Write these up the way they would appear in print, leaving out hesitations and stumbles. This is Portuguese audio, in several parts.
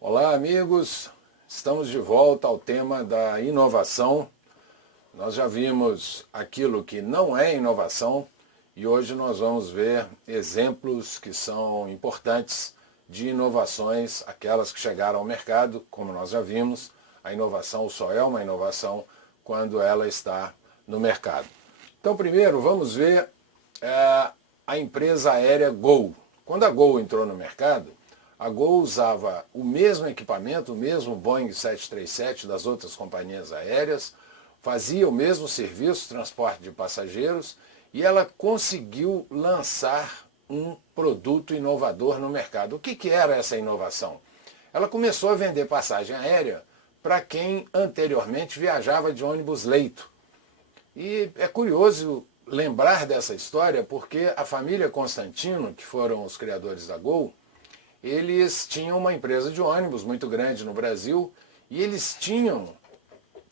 Olá, amigos. Estamos de volta ao tema da inovação. Nós já vimos aquilo que não é inovação e hoje nós vamos ver exemplos que são importantes de inovações, aquelas que chegaram ao mercado, como nós já vimos. A inovação só é uma inovação quando ela está no mercado. Então, primeiro, vamos ver a empresa aérea Gol. Quando a Gol entrou no mercado, a Gol usava o mesmo equipamento, o mesmo Boeing 737 das outras companhias aéreas, fazia o mesmo serviço, transporte de passageiros, e ela conseguiu lançar um produto inovador no mercado. O que era essa inovação? Ela começou a vender passagem aérea para quem anteriormente viajava de ônibus leito. E é curioso lembrar dessa história porque a família Constantino, que foram os criadores da Gol, eles tinham uma empresa de ônibus muito grande no Brasil e eles tinham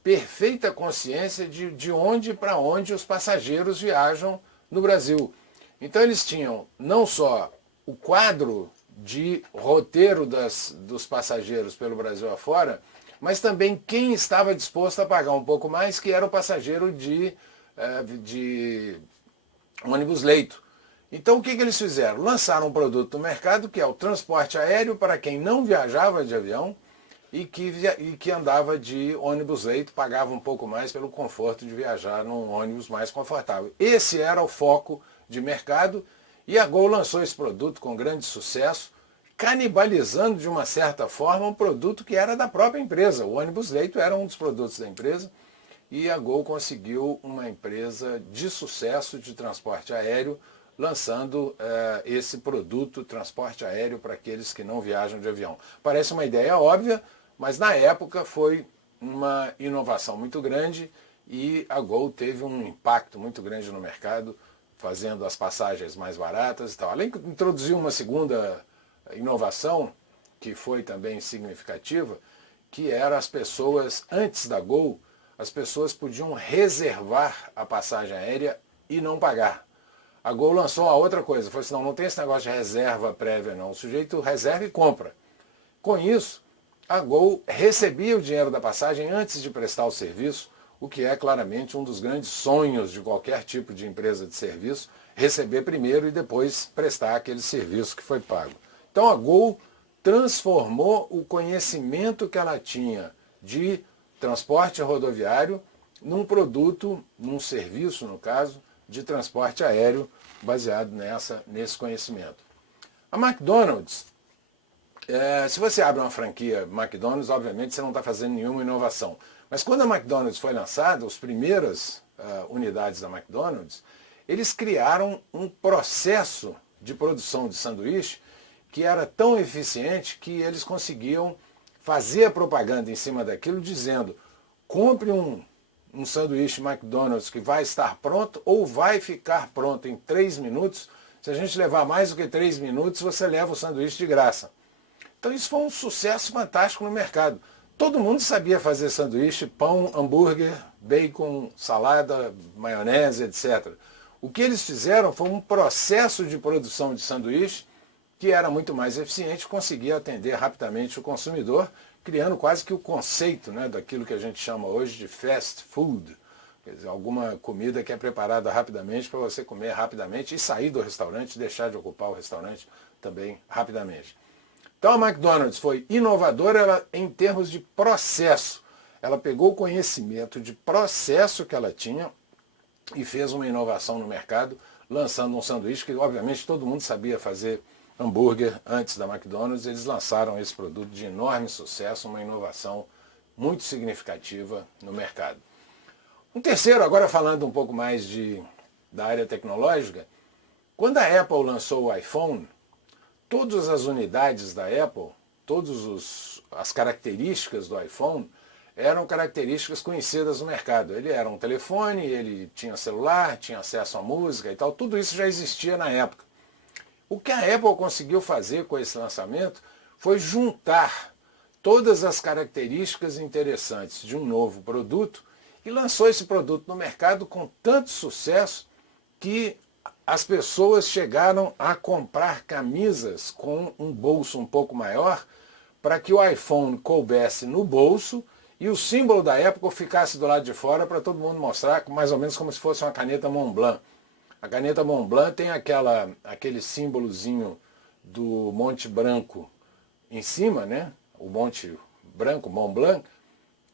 perfeita consciência de onde para onde os passageiros viajam no Brasil. Então eles tinham não só o quadro de roteiro dos passageiros pelo Brasil afora, mas também quem estava disposto a pagar um pouco mais, que era o passageiro de ônibus leito. Então o que eles fizeram? Lançaram um produto no mercado que é o transporte aéreo para quem não viajava de avião e que andava de ônibus leito, pagava um pouco mais pelo conforto de viajar num ônibus mais confortável. Esse era o foco de mercado e a Gol lançou esse produto com grande sucesso, canibalizando de uma certa forma um produto que era da própria empresa. O ônibus leito era um dos produtos da empresa e a Gol conseguiu uma empresa de sucesso de transporte aéreo, lançando esse produto, transporte aéreo para aqueles que não viajam de avião. Parece uma ideia óbvia, mas na época foi uma inovação muito grande e a Gol teve um impacto muito grande no mercado, fazendo as passagens mais baratas e tal. Além de introduzir uma segunda inovação, que foi também significativa, que era as pessoas, antes da Gol, as pessoas podiam reservar a passagem aérea e não pagar. A Gol lançou uma outra coisa, falou assim, não tem esse negócio de reserva prévia não, o sujeito reserva e compra. Com isso, a Gol recebia o dinheiro da passagem antes de prestar o serviço, o que é claramente um dos grandes sonhos de qualquer tipo de empresa de serviço, receber primeiro e depois prestar aquele serviço que foi pago. Então a Gol transformou o conhecimento que ela tinha de transporte rodoviário num produto, num serviço, no caso, de transporte aéreo baseado nesse conhecimento. A McDonald's, se você abre uma franquia McDonald's, obviamente você não está fazendo nenhuma inovação. Mas quando a McDonald's foi lançada, as primeiras unidades da McDonald's, eles criaram um processo de produção de sanduíche que era tão eficiente que eles conseguiam fazer a propaganda em cima daquilo dizendo: compre um sanduíche McDonald's que vai estar pronto ou vai ficar pronto em 3 minutos. Se a gente levar mais do que 3 minutos, você leva o sanduíche de graça. Então isso foi um sucesso fantástico no mercado. Todo mundo sabia fazer sanduíche, pão, hambúrguer, bacon, salada, maionese, etc. O que eles fizeram foi um processo de produção de sanduíche que era muito mais eficiente, conseguia atender rapidamente o consumidor, criando quase que o conceito, daquilo que a gente chama hoje de fast food, quer dizer, alguma comida que é preparada rapidamente para você comer rapidamente e sair do restaurante, deixar de ocupar o restaurante também rapidamente. Então a McDonald's foi inovadora em termos de processo. Ela pegou o conhecimento de processo que ela tinha e fez uma inovação no mercado, lançando um sanduíche que obviamente todo mundo sabia fazer hambúrguer antes da McDonald's. Eles lançaram esse produto de enorme sucesso, uma inovação muito significativa no mercado. Um terceiro, agora falando um pouco mais da área tecnológica, quando a Apple lançou o iPhone, todas as unidades da Apple, todas as características do iPhone eram características conhecidas no mercado. Ele era um telefone, ele tinha celular, tinha acesso à música e tal, tudo isso já existia na época. O que a Apple conseguiu fazer com esse lançamento foi juntar todas as características interessantes de um novo produto e lançou esse produto no mercado com tanto sucesso que as pessoas chegaram a comprar camisas com um bolso um pouco maior para que o iPhone coubesse no bolso e o símbolo da Apple ficasse do lado de fora para todo mundo mostrar, mais ou menos como se fosse uma caneta Montblanc. A caneta Montblanc tem aquele símbolozinho do Monte Branco em cima, né? O Monte Branco, Mont Blanc,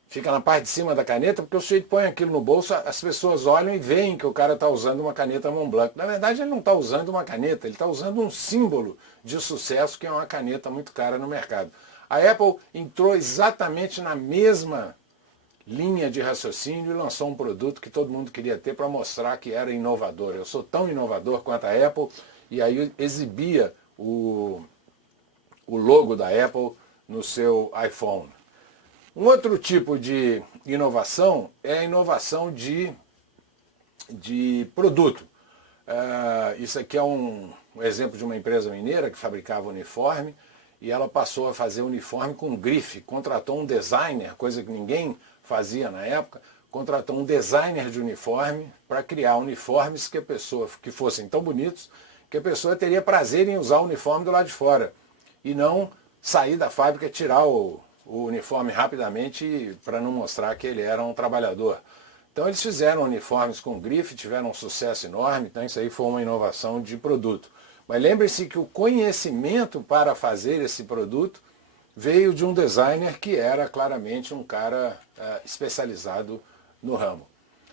fica na parte de cima da caneta, porque o sujeito põe aquilo no bolso, as pessoas olham e veem que o cara está usando uma caneta Mont Blanc. Na verdade, ele não está usando uma caneta, ele está usando um símbolo de sucesso, que é uma caneta muito cara no mercado. A Apple entrou exatamente na mesma linha de raciocínio e lançou um produto que todo mundo queria ter para mostrar que era inovador. Eu sou tão inovador quanto a Apple, e aí exibia o logo da Apple no seu iPhone. Um outro tipo de inovação é a inovação de produto. Isso aqui é um exemplo de uma empresa mineira que fabricava uniforme, e ela passou a fazer uniforme com grife. Contratou um designer, coisa que ninguém fazia na época, contratou um designer de uniforme para criar uniformes que fossem tão bonitos que a pessoa teria prazer em usar o uniforme do lado de fora e não sair da fábrica e tirar o uniforme rapidamente para não mostrar que ele era um trabalhador. Então eles fizeram uniformes com grife, tiveram um sucesso enorme, então isso aí foi uma inovação de produto. Mas lembre-se que o conhecimento para fazer esse produto veio de um designer que era claramente um cara especializado no ramo.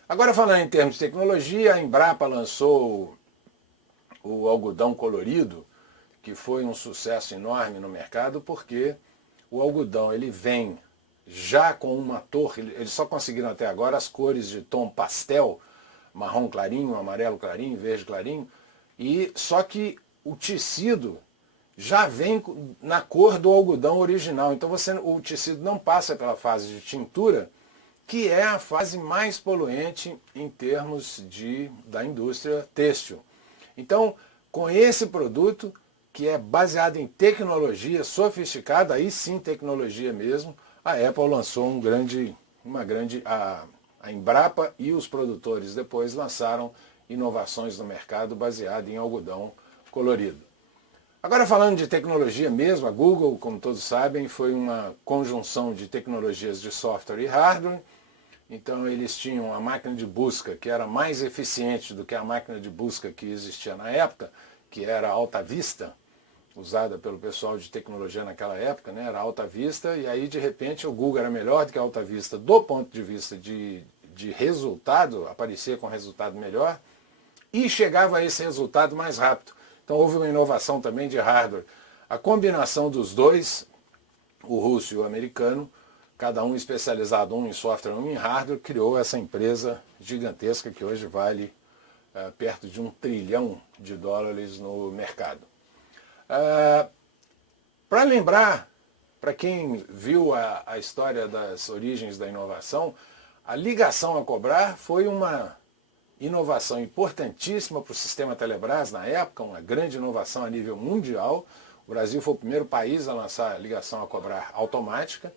Agora, falando em termos de tecnologia, a Embrapa lançou o algodão colorido, que foi um sucesso enorme no mercado, porque o algodão ele vem já com uma torre, eles só conseguiram até agora as cores de tom pastel, marrom clarinho, amarelo clarinho, verde clarinho, e só que o tecido já vem na cor do algodão original. Então o tecido não passa pela fase de tintura, que é a fase mais poluente em termos da indústria têxtil. Então, com esse produto, que é baseado em tecnologia sofisticada, aí sim tecnologia mesmo, a Apple lançou a Embrapa e os produtores depois lançaram inovações no mercado baseado em algodão colorido. Agora, falando de tecnologia mesmo, a Google, como todos sabem, foi uma conjunção de tecnologias de software e hardware. Então eles tinham a máquina de busca que era mais eficiente do que a máquina de busca que existia na época, que era a Alta Vista, usada pelo pessoal de tecnologia naquela época, né? Era a Alta Vista, e aí de repente o Google era melhor do que a Alta Vista do ponto de vista de resultado, aparecia com resultado melhor, e chegava a esse resultado mais rápido. Então houve uma inovação também de hardware. A combinação dos dois, o russo e o americano, cada um especializado, um em software, um em hardware, criou essa empresa gigantesca que hoje vale perto de $1 trilhão no mercado. Para lembrar, para quem viu a história das origens da inovação, a ligação a cobrar foi uma inovação importantíssima para o sistema Telebrás na época, uma grande inovação a nível mundial. O Brasil foi o primeiro país a lançar a ligação a cobrar automática,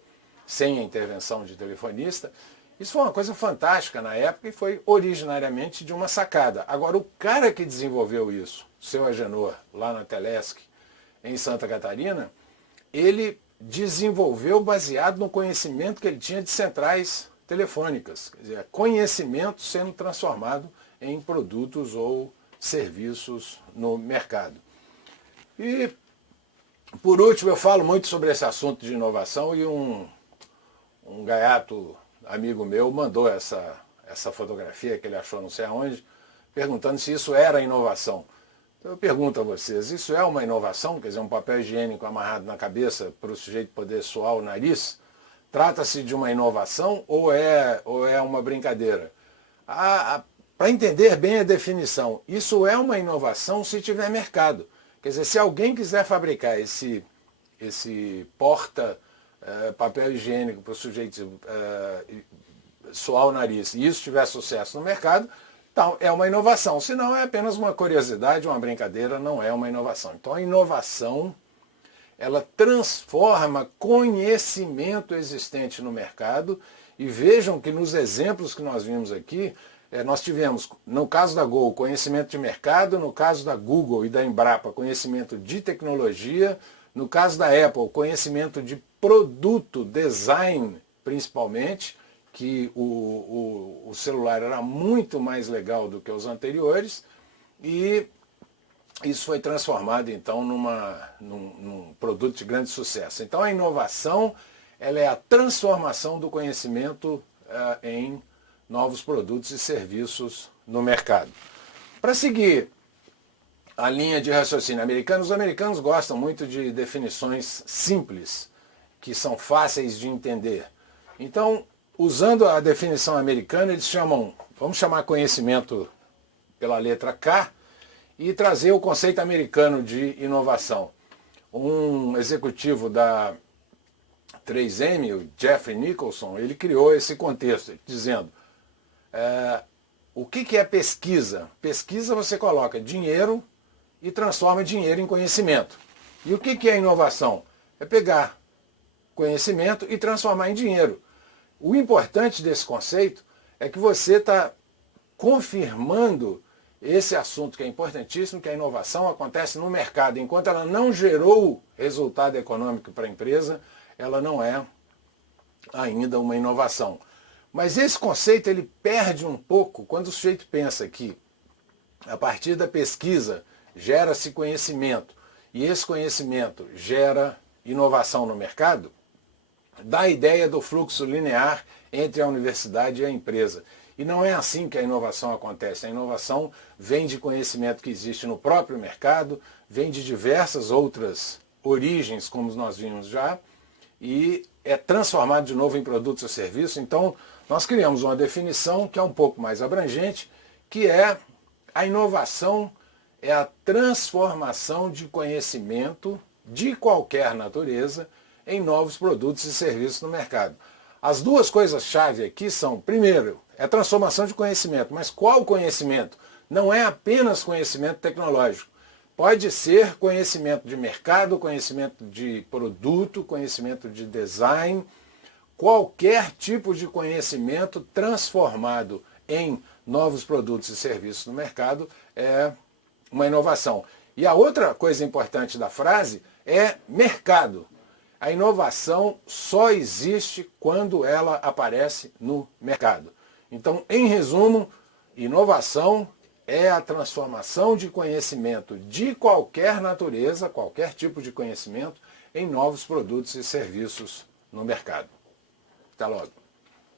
sem a intervenção de telefonista. Isso foi uma coisa fantástica na época e foi originariamente de uma sacada. Agora, o cara que desenvolveu isso, o seu Agenor, lá na Telesc, em Santa Catarina, ele desenvolveu baseado no conhecimento que ele tinha de centrais telefônicas. Quer dizer, conhecimento sendo transformado em produtos ou serviços no mercado. E, por último, eu falo muito sobre esse assunto de inovação e um gaiato amigo meu mandou essa fotografia que ele achou não sei aonde, perguntando se isso era inovação. Então eu pergunto a vocês, isso é uma inovação? Quer dizer, um papel higiênico amarrado na cabeça para o sujeito poder suar o nariz? Trata-se de uma inovação ou é uma brincadeira? Para entender bem a definição, isso é uma inovação se tiver mercado. Quer dizer, se alguém quiser fabricar esse papel higiênico para o sujeito suar o nariz e isso tiver sucesso no mercado, então é uma inovação. Se não, é apenas uma curiosidade, uma brincadeira, não é uma inovação. Então a inovação, ela transforma conhecimento existente no mercado, e vejam que nos exemplos que nós vimos aqui, nós tivemos, no caso da Gol, conhecimento de mercado, no caso da Google e da Embrapa, conhecimento de tecnologia, No caso da Apple, conhecimento de produto, design principalmente, que o celular era muito mais legal do que os anteriores, e isso foi transformado então num produto de grande sucesso. Então a inovação, ela é a transformação do conhecimento em novos produtos e serviços no mercado. Para seguir a linha de raciocínio americano, os americanos gostam muito de definições simples, que são fáceis de entender. Então, usando a definição americana, eles vamos chamar conhecimento pela letra K, e trazer o conceito americano de inovação. Um executivo da 3M, o Jeffrey Nicholson, ele criou esse contexto, dizendo, o que é pesquisa? Pesquisa você coloca dinheiro e transforma dinheiro em conhecimento. E o que é inovação? É pegar conhecimento e transformar em dinheiro. O importante desse conceito é que você está confirmando esse assunto que é importantíssimo, que a inovação acontece no mercado. Enquanto ela não gerou resultado econômico para a empresa, ela não é ainda uma inovação. Mas esse conceito ele perde um pouco quando o sujeito pensa que a partir da pesquisa gera-se conhecimento e esse conhecimento gera inovação no mercado, dá a ideia do fluxo linear entre a universidade e a empresa. E não é assim que a inovação acontece. A inovação vem de conhecimento que existe no próprio mercado, vem de diversas outras origens, como nós vimos já, e é transformado de novo em produtos ou serviços. Então, nós criamos uma definição que é um pouco mais abrangente, que é a inovação é a transformação de conhecimento de qualquer natureza em novos produtos e serviços no mercado. As duas coisas-chave aqui são, primeiro, é transformação de conhecimento. Mas qual conhecimento? Não é apenas conhecimento tecnológico. Pode ser conhecimento de mercado, conhecimento de produto, conhecimento de design, qualquer tipo de conhecimento transformado em novos produtos e serviços no mercado é uma inovação. E a outra coisa importante da frase é mercado. A inovação só existe quando ela aparece no mercado. Então, em resumo, inovação é a transformação de conhecimento de qualquer natureza, qualquer tipo de conhecimento, em novos produtos e serviços no mercado. Até logo.